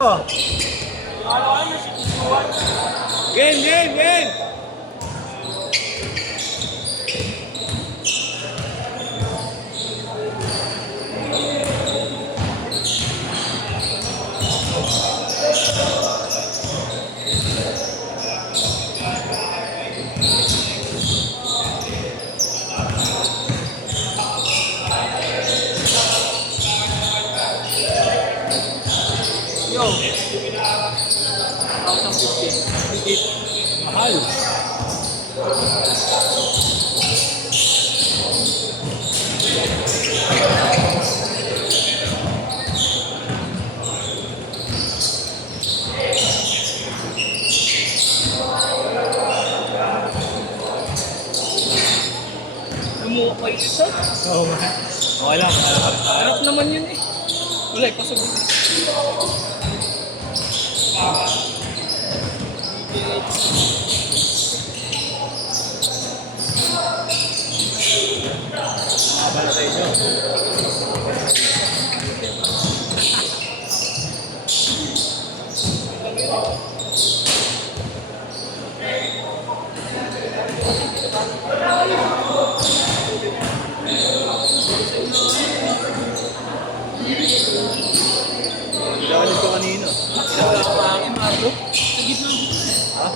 Game, game, game! Yo! 1,050. Mahal. Lumuha pa yung isa. Oo nga. Okay lang. Harap naman yun eh. Wala, ipasok. Para sa inyo. Ilalim ko kanina. Wala ka pangin, Marlo. Sa gitna. Ha?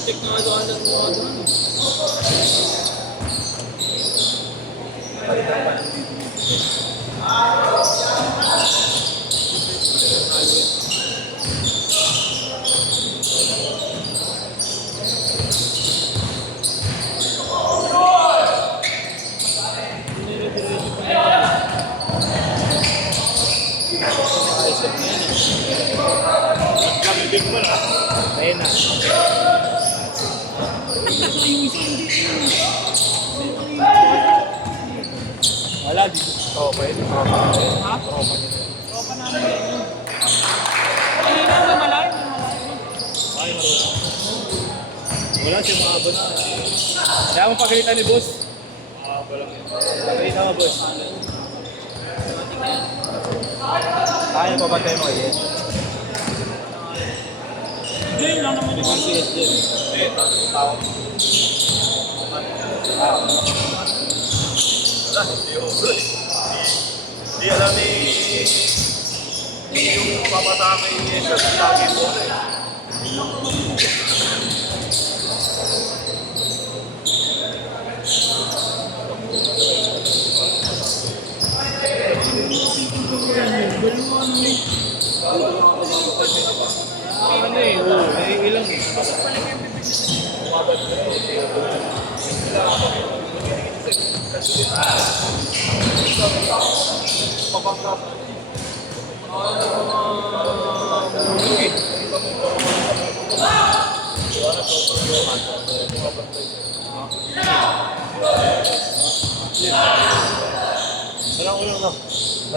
Check na ito, ano. Ayun na. Wala dito. Oo, pwede. Ha? Tropa niya. Tropa namin yan. Kanina ba malayo? Ay, marunong. Wala siya maaba na. Kaya mo pagalitan ni boss. Maaba lang yun. Pagalitan mo, boss. Kaya pa ba tayo mga yes? Hindi lang naman yung Mga yes dyan. Wala, hindi ako bro eh. Hindi alam ni yung papatama yung Jesus, lagi po na eh. Ano eh, oo. Ilang eh.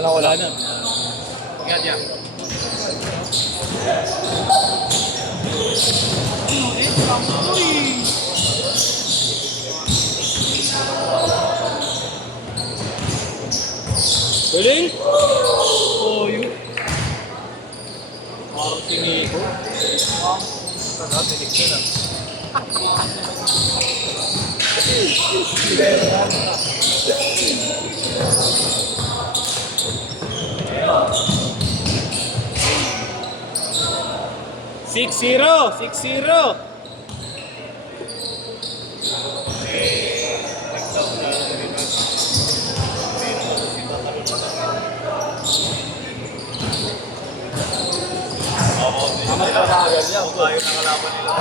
Wala na. Ingat yan. Galing? Oh, yun. Parang tiniko. Sarap, tinik ko lang. Six zero. Tama na sa agad niya, kung tayo nakalaban nila.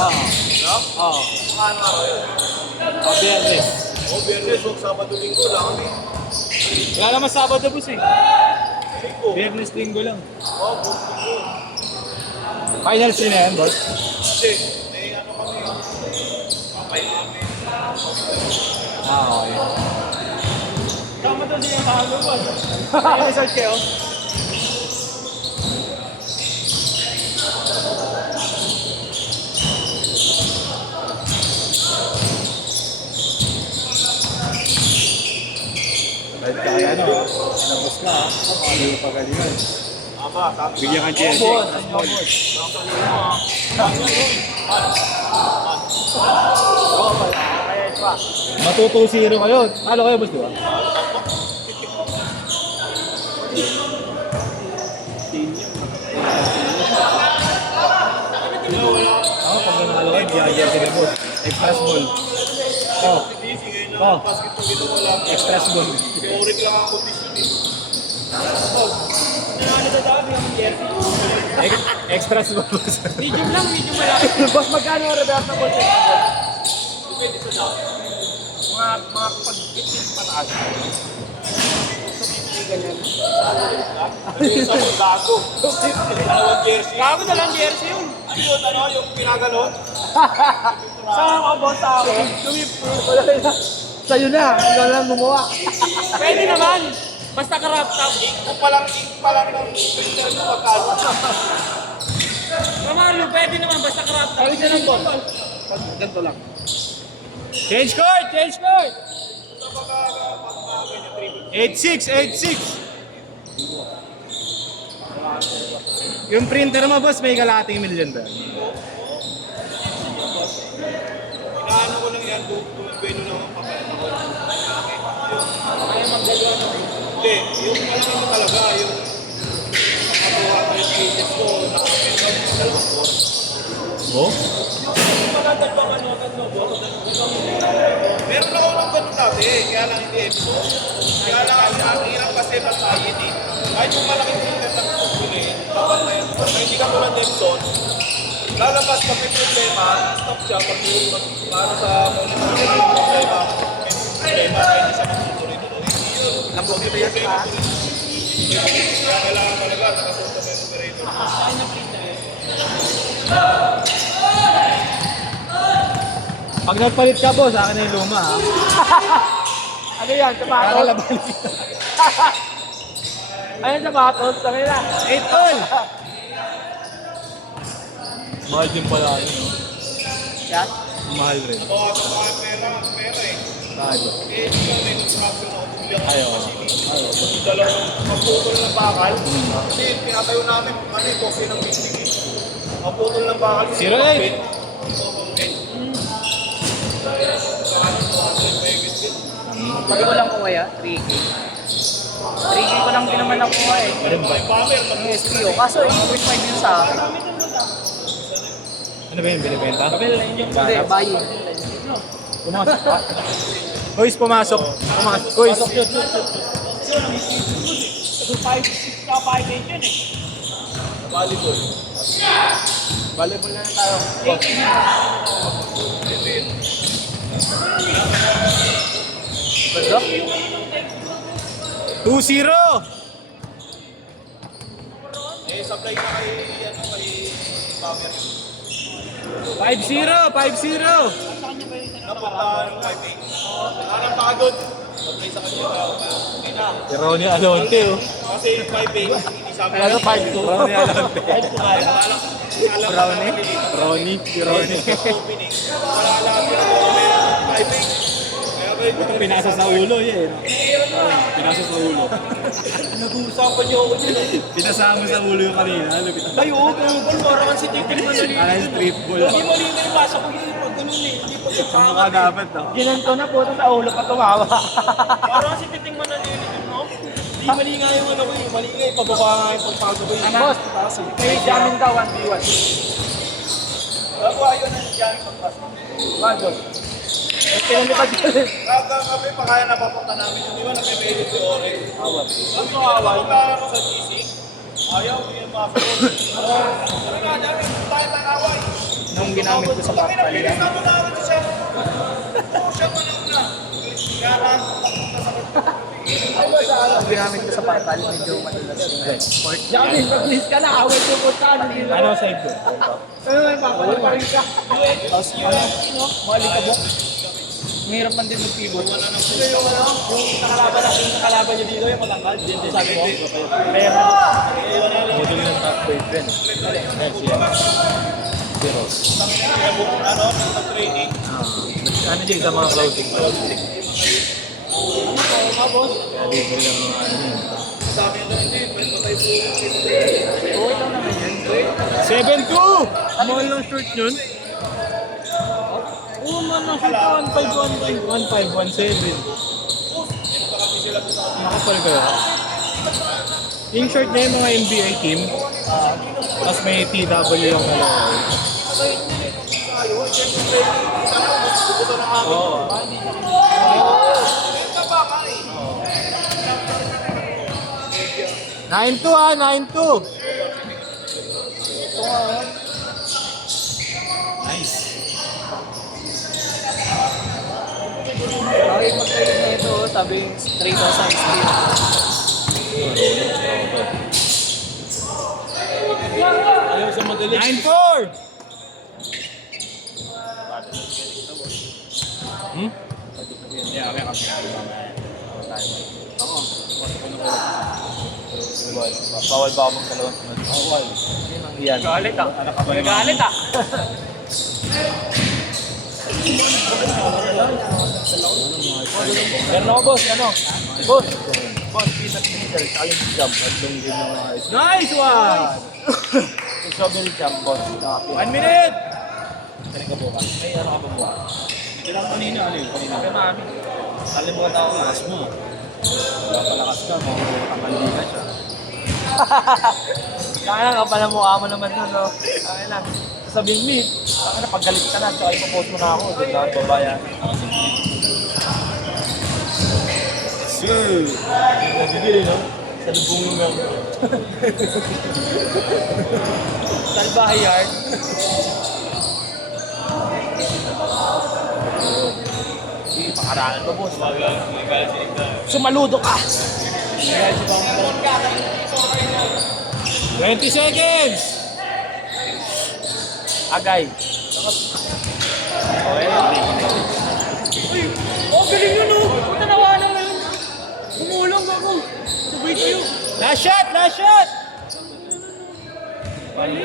Oo. No? Oo. Ano araw yun? Biyernes. O, Biyernes, huwag Sabado, Linggo lang kami. Wala naman Sabado, boss eh. Linggo. Biyernes, Linggo lang. O, Linggo. Final scene na yan, boss. Kasi, may ano kami. Papay kami. Okay. Tama to din yung talo ba? May result kayo? Kahit kaya ano, nabos ka ha. Hindi mo pagalingan. Tama, tama. Bigyan kang jersey. Boss, Tapos ano ball. boss? Kaya ito ah. Matutu-0 kayo. Talo kayo, boss, di ba? Ako, pag nanalo kayo, bigyan kang jersey na, boss. Express ball. Oh. Oh. Basketball dito wala. Express ball. Theoric lang ang condition eh. Ano sa dami yung jersey? Express ball, boss. Medium lang, medium malaki. Boss, magkano ang reverse na ball? Depende sa dami. Mga pag-itin pataas. Ganyan. Sa mga gago. Dalawang jersey. Gago na lang jersey yun. Ano yun, ano? Yung pinagalon? Saan ako bonta ako? Wala na. Sa'yo na, ikaw lang gumawa. Pwede naman. Basta karap top. Ink pa lang ng printer mo magkano. Mamalo, pwede naman. Basta karap top. Pwede ng ball. Ganito lang. Change court! Change court! 8-6! 8-6! Yung printer mo, boss, may kalahating milyon ba? Inaano ko lang yan, bumibeno lang ang papel. Kaya magdalo ano. Hindi, yung alam mo talaga, yung nakakuha ko yung cases ko, nakapenta ko sa dalawang ko. Oh? Meron ako ng ganun dati, kaya lang hindi episode. Kaya lang ang hirap kasi pag-ayit eh. Kahit yung malaking printer na gusto ko eh, dapat na yan. Pag hindi ka tulad Nelson, lalabas pag may problema, stop siya, pag paano sa monitor may problema, may problema, kahit isa magtutuloy-tuloy. Lambog ito yan ha? Kaya kailangan talaga, nakasunta may operator. Pag nagpalit ka, boss, akin na yung luma ha? Ano yan? Sapatos? Kakalaban. Ayun sapatos? Sabi na. 8 all! Mahal din pala ano, no? Yan? Mahal rin. Oo, sa mga pera eh. Bakit? Eh, hindi ka may construction na bumili ako Ayaw. ng facility. Dalawang magputol ng bakal. Kasi pinatayo namin, ano yung coffee ng building eh. Magputol ng bakal. 0-8. Pag ko lang kuha ya, 3K. 3K ko lang din naman nakuha eh. May bomber, Ang SPO. Kaso 8.5 yun sa akin. Ano ba yun? Binibenta? Hindi, buy. Pumasok pa. Boys, pumasok. Pumasok. Boys. 5-6 ka, 5-8 yun eh. volleyball. Volleyball na tayo. 8K. Ganda? 2-0! Eh, supply na kay, ano, kay bomber. 5-0! 5-0! Napunta ng 5-8. Anong pagod? Supply sa kanya. Okay na. Si Ronnie Alonte, oh. Kasi 5-8, hindi sa amin. Ano, 5-2? Ronnie Alonte. Ronnie? Ronnie. Si Ronnie. Opening. Wala lang pinagawa meron 5-8. Kaya ba Ito pinasa sa ulo, eh. Pinasa sa ulo. nag-uusapan niyo ako dyan. Pinasama sa ulo yung kanina. Lupit. Ay, oo, pero parang si Titik man nalilito. Ano yung street ball? Hindi malino yung pasa ko yung pag ganun eh. Hindi pa yung Saan ka dapat, no? Ginanto na po sa ulo pa tumawa. Parang si Titik man nalilito, no? Hindi mali nga yung ano ko eh. Mali nga yung pababa nga yung pagpago ko eh. Boss, may jamming ka 1v1. Ako ayaw na yung dyan pagpago. Boss. Pinalipad yun. Kada kami pa kaya napapunta namin yung iba nag-mail si Ore. Awal. Sabi ko, napapunta ako sa GC. Ayaw, hindi yung mga kapatid. Sabi nga, dami, tayo ng away. Nung ginamit ko sa Kami backpal napilis yan. na mo na ako siya. Oo, siya man ako na. Kaya na, papunta sa Nung ginamit ko sa backpal, medyo madalas yung sport. Jamming, pag-list ka na, awal ko po saan. Ano side ko? Ano may backpal pa rin ka? Tapos mali ka ba? Mahirap man din mag-pivot. yung nakalaban niya dito, yung matangkad. Hindi sabi ko. Pero, Modul ng top grade din. Pero, Ano, ng training. ano din sa mga clothing? boss. Kaya di ko lang mga ano. Sabi nyo hindi, may patay po. Oo, ito naman yan. 7-2! Mahal ng short yun. Oo, man, ang short 1.5, 1.5. 1.5, 1.7. Nakapal kaya? Yung short na yung mga NBA team. Tapos may TW yung ano. Oo. 9-2 ah, 9-2. Nice. Okay, magkalit na ito, sabi yung 3,000 speed. Ayaw sa madali. 9-4! Hmm? Yeah, may kasi. Ako. Bawal ba akong dalawang sunod? Bawal. Yan. Galit ah. Ano ka ba naman? Galit ah. Yan ako, boss. Ano? Boss. Boss, peanut pickle. Challenge jump. Nandun din yung mga ice. Nice one! Strawberry jump, boss. 1 minute! Kaling ka bukas. Ay, ano ka ba bukas? Ito lang kanina. Ano yun? Kanina. Kaya mami. Kalimutan ako lakas mo. Wala palakas ka. Makakapandi ka siya. Kaya nga pala mukha mo naman nun, no? Kaya lang. Sabihin, meet. Kaya na, paggalit ka na, tsaka ipopost mo na ako. Di ba? Babayan. Sir! Nagigil, no? Sa lubong yung mga. Salbahe yard. Hindi, pakarangan mo, boss. Sumaludo ka! 20 seconds! Agay. Okay. Oh, galing yun, oh! Puta nawanan na yun. Umulong ako. Sabay kayo. Last shot! Last shot! Bali.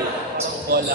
Bola.